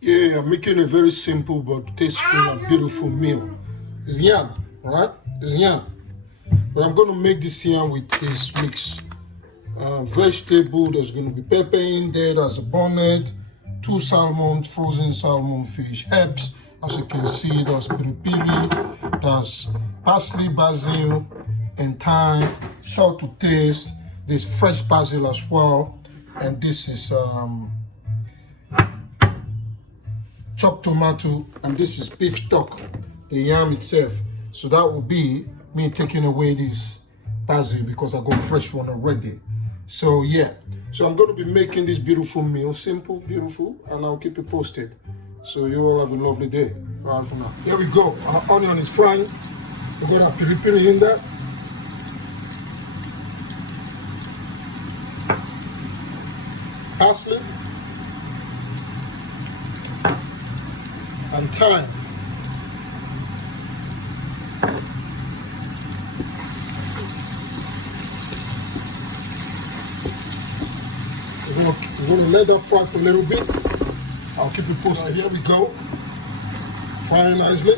Yeah, I'm making a very simple but tasteful and beautiful meal. It's yam, right? It's yam. But I'm going to make this yam with this mix. Vegetable, there's going to be pepper in there, there's a bonnet, two salmon, frozen salmon fish, herbs. As you can see, there's piri piri, there's parsley, basil, and thyme, salt to taste. There's fresh basil as well. And this is chopped tomato, and this is beef stock, the yam itself. So that will be me taking away this basil because I got fresh one already. So yeah, so I'm going to be making this beautiful meal, simple, beautiful, and I'll keep you posted. So you all have a lovely day. Bye for now. Here we go. Our onion is frying. We're going to piri piri in there. Parsley and thyme. We're going to let that fry for a little bit. I'll keep you posted. Here we go. Frying nicely.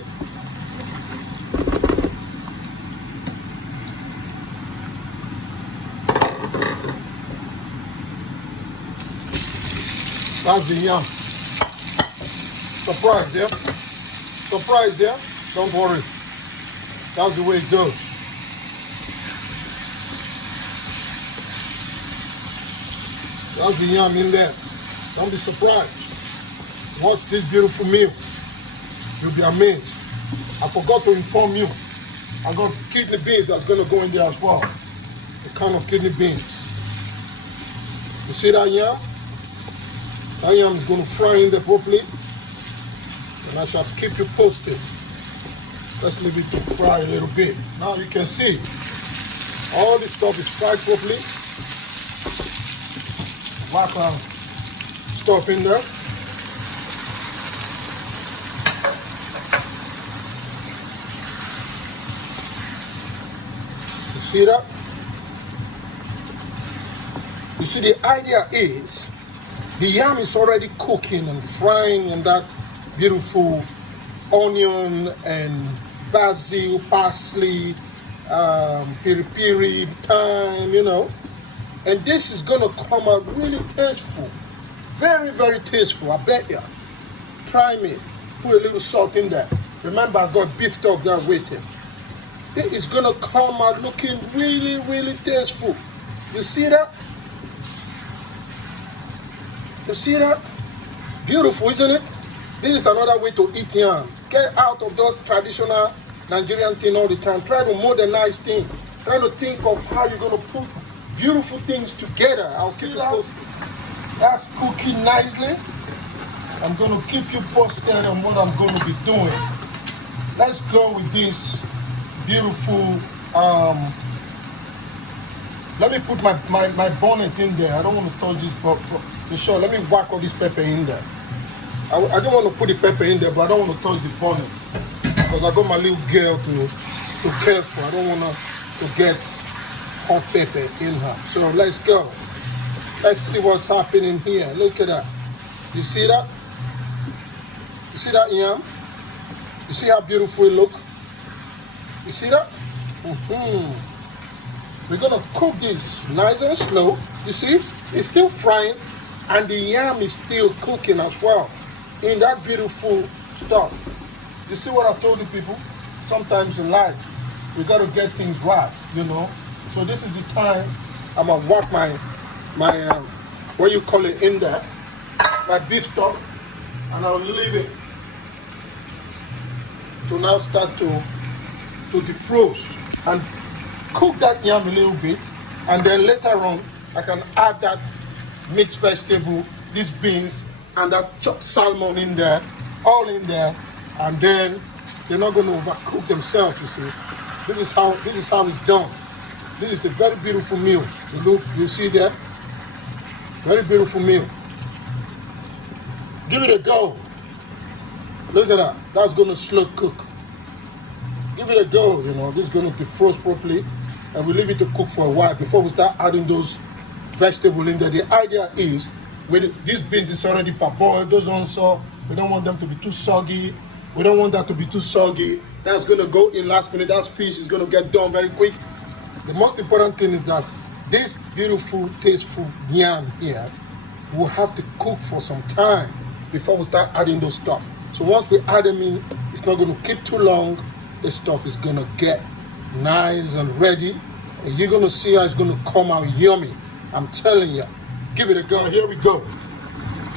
That's the yam. Surprise, yeah? Surprise, yeah? Don't worry. That's the way it goes. That's the yam in there. Don't be surprised. Watch this beautiful meal. You'll be amazed. I forgot to inform you. I got kidney beans that's going to go in there as well. The kind of kidney beans. You see that yam? That yam is going to fry in there properly. And I shall keep you posted. Let's leave it to fry a little bit. Now you can see all this stuff is fried properly. Background stuff in there. You see that? You see, the idea is the yam is already cooking and frying in that beautiful onion and basil, parsley, piri piri, thyme, you know. And this is going to come out really tasteful. Very, very tasteful, I bet ya. Try me. Put a little salt in there. Remember, I got beef stock there waiting. It is going to come out looking really, really tasteful. You see that? You see that? Beautiful, isn't it? This is another way to eat yam. Get out of those traditional Nigerian thing all the time. Try to modernize things. Try to think of how you're going to put beautiful things together. I'll keep you posted. That's cooking nicely. I'm going to keep you posted on what I'm going to be doing. Let's go with this beautiful, let me put my bonnet in there. I don't want to touch this, but sure, let me whack all this pepper in there. I don't want to put the pepper in there, but I don't want to touch the bonnet because I got my little girl to care for. I don't want to get hot pepper in her. So let's go. Let's see what's happening here. Look at that. You see that? You see that yam? You see how beautiful it looks? You see that? We're gonna cook this nice and slow. You see, it's still frying, and the yam is still cooking as well in that beautiful stuff. You see what I told you people? Sometimes in life, we gotta get things right, you know. So this is the time I'm gonna whack my what you call it in there, my beef stock, and I'll leave it to now start to defrost and cook that yam a little bit, and then later on I can add that mixed vegetable, these beans, and that chopped salmon in there, all in there, and then they're not going to overcook themselves. You see, this is how it's done. This is a very beautiful meal. You see that? Very beautiful meal. Give it a go. Look at that. That's going to slow cook. Give it a go, you know. This is going to defrost properly, and we leave it to cook for a while before we start adding those vegetables in there. The idea is, with these beans is already parboiled, those also We don't want them to be too soggy. We don't want that to be too soggy. That's gonna go in last minute. That fish is gonna get done very quick. The most important thing is that this beautiful, tasteful yam here will have to cook for some time before we start adding those stuff. So once we add them in, it's not gonna keep too long. This stuff is gonna get nice and ready. And you're gonna see how it's gonna come out yummy. I'm telling you. Give it a go. Here we go.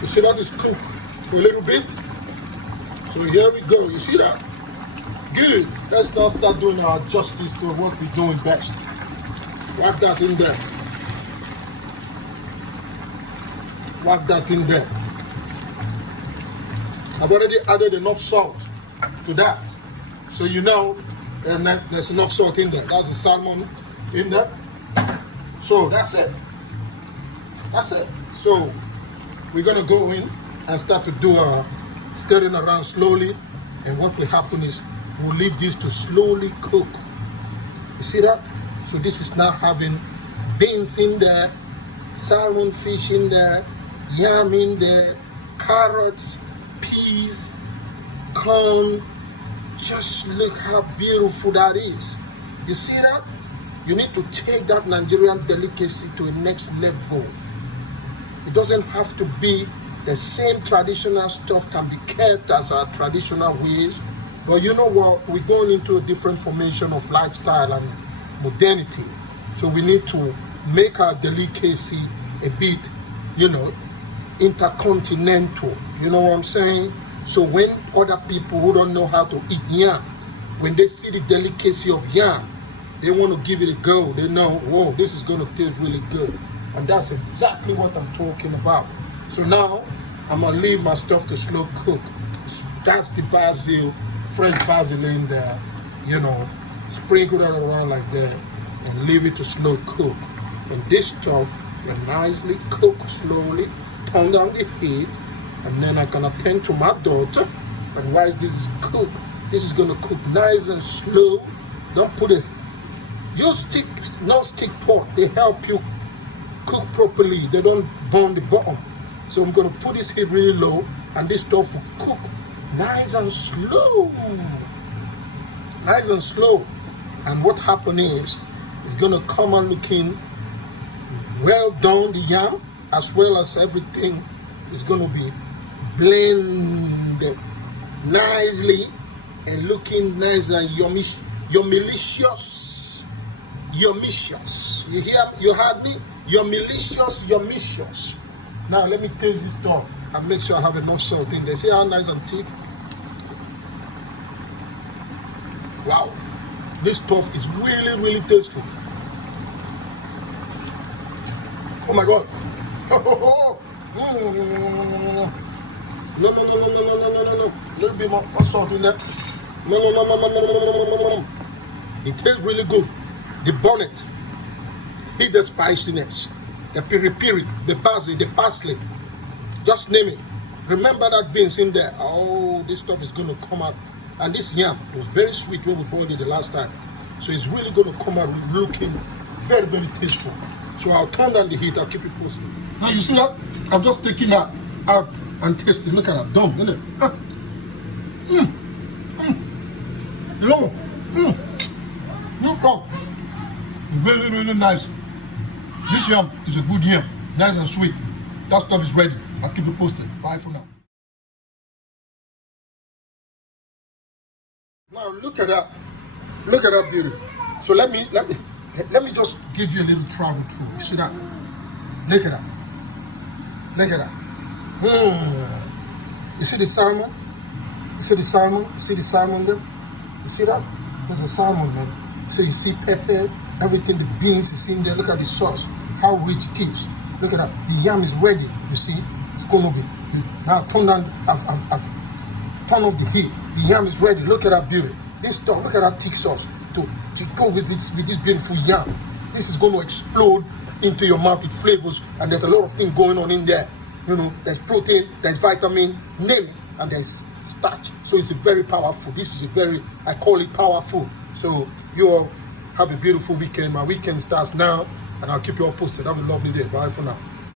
You see that is cooked for a little bit? So here we go. You see that? Good. Let's now start doing our justice to what we're doing best. Whack that in there. Whack that in there. I've already added enough salt to that. So you know there's enough salt in there. That's the salmon in there. So that's it. That's it. So we're gonna go in and start to do our stirring around slowly. And what will happen is we'll leave this to slowly cook. You see that? So this is now having beans in there, salmon fish in there, yam in there, carrots, peas, corn. Just look how beautiful that is. You see that? You need to take that Nigerian delicacy to a next level. It doesn't have to be the same traditional stuff can be kept as our traditional ways. But you know what? We're going into a different formation of lifestyle and modernity. So we need to make our delicacy a bit, intercontinental. You know what I'm saying? So when other people who don't know how to eat yam, when they see the delicacy of yam, they want to give it a go. They know, whoa, this is going to taste really good. And that's exactly what I'm talking about. So now, I'm going to leave my stuff to slow cook. That's the basil, fresh basil in there, sprinkle that around like that and leave it to slow cook. And this stuff will nicely cook slowly, turn down the heat, and then I can attend to my daughter. And while this is cooked, this is going to cook nice and slow. Don't put it, use non-stick pot. They help you cook properly. They don't burn the bottom. So I'm going to put this heat really low, and this stuff will cook nice and slow. Nice and slow. And what happened is, it's going to come out looking well done, the yam, as well as everything is going to be blended nicely and looking nice and yummicious. Yummicious. You heard me? Yummicious. Now let me taste this stuff and make sure I have enough salt in there. See how nice and thick? Wow. This stuff is really, really tasteful. Oh my God. No. A little bit more salt in there. No. It tastes really good. The bonnet, hit the spiciness, the piri-piri, the basil, the parsley. Just name it. Remember that beans in there. Oh, this stuff is going to come out. And this yam was very sweet when we boiled it the last time. So it's really going to come out looking very, very tasteful. So I'll turn down the heat. I'll keep it posted. Now you see that? I've just taken that out and tasted. Look at that. Done, isn't it? Really, really nice. This yam is a good yam. Nice and sweet. That stuff is ready. I'll keep it posted. Bye for now. Now look at that. Look at that beauty. So let me just give you a little travel through. You see that? Look at that. Look at that. You see the salmon? You see the salmon? You see the salmon there? You see that? There's a salmon, man. So you see pepper, everything, the beans is in there. Look at the sauce, how rich it is. Look at that. The yam is ready. You see? It's going to be. Now turn down. I've turn off the heat. The yam is ready. Look at that beauty. This stuff. Look at that thick sauce to go with this beautiful yam. This is going to explode into your mouth with flavors, and there's a lot of things going on in there. There's protein, there's vitamin, name it, and there's starch. So it's a very powerful. This is I call it powerful. So you all have a beautiful weekend. My weekend starts now, and I'll keep you all posted. Have a lovely day. Bye for now.